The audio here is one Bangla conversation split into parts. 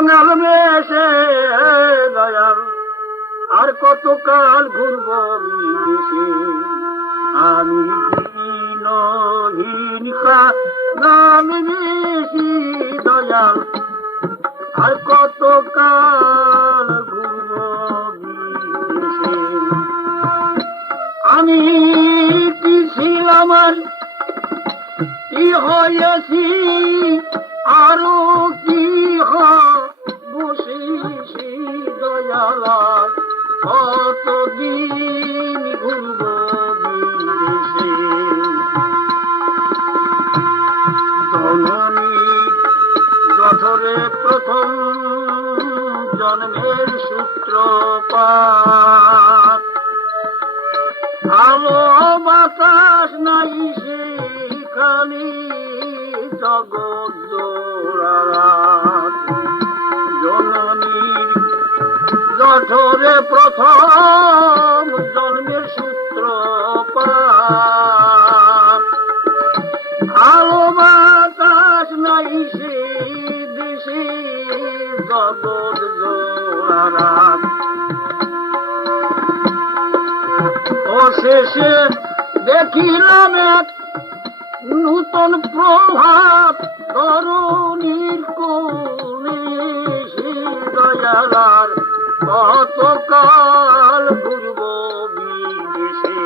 কাঙাল বেশে দয়াল আর কতকাল ঘুরব বিদেশে আমি দিনহীন নাম বেশি দয়াল আর কতকাল ঘুরব বিদেশে আমি কি ছিলাম আর কি হয়েছি আরো কি বসেছি দয়াল কতদিন ঘুরব বিদেশে জননী জঠরে প্রথম জন্মের সূত্রপাত আলো বাতাস নাই সেখানে জগৎ জোড়ারাত জননীর জঠরে প্রথম জন্মের সূত্রপাত আলো বাতাস নাই সে দেশে জগৎ জোড়ারাত অশেষে দেখিলাম এক নূতন প্রভাত তরুণীর কোলে সে দয়ালার কতকাল ঘুরব বিদেশে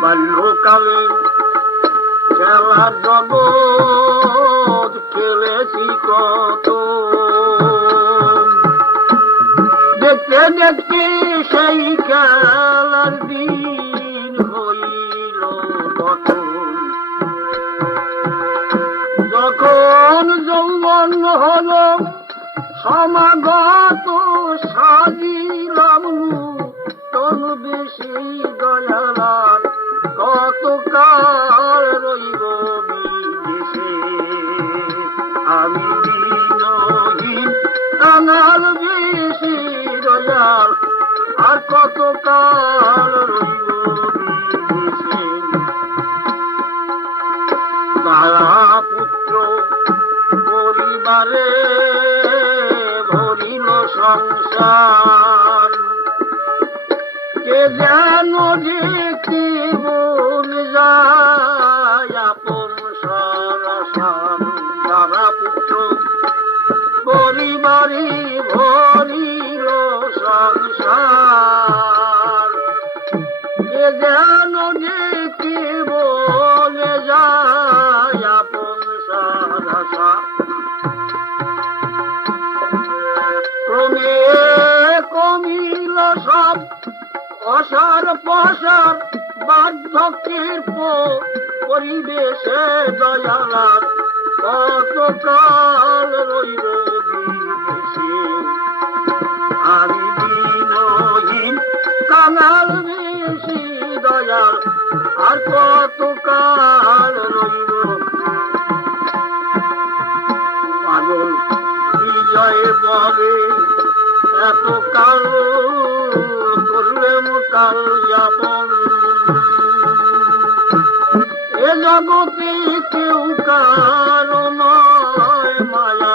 বাল্যকালে খেলার জগৎ খেলেছি কত দেখতে দেখতে সেই খেলার দিন হইল যখন যৌবন হল সমাগত সাজিলাম তনু বেশি দয়ালার কতকাল রইব বিদেশে আমি দিনহীন কাঙাল বেশি দয়াল আর কতকাল রইব বিদেশে দায়া পুত্র পরিবারে ভরিল সংসার কে যেন যে কি বল যায় আপন সরসার দায়া পুত্র পরিবারে ভরিল সংসার কে যেন যে কি বলে যায় আপন সরসার ক্রমে কমিল সব অসার পসার বার্ধক্যের পরিবেশে দয়ালার কতকাল রইব বিদেশে আমি দিনহীন কাঙাল বেশি দয়াল আর কতকাল রইব পাগল বিজয় বলে এত কাল করলেম কাল যাপন এ জগতে কেউ কারণ মায়াময়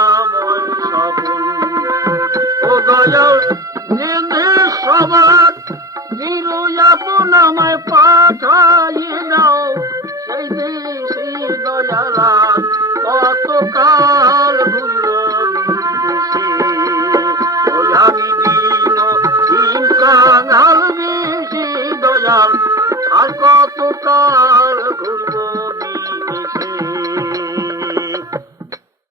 স্বপন ও দয়াল যে সবার চিরয়াপন আমায় পাঠাইয়ে দাও সেই দেশে দয়ালাল কতকাল ঘুরব বিদেশে ওই আমি দিনহীন কাঙাল বেশি দয়াল আর কতকাল ঘুরব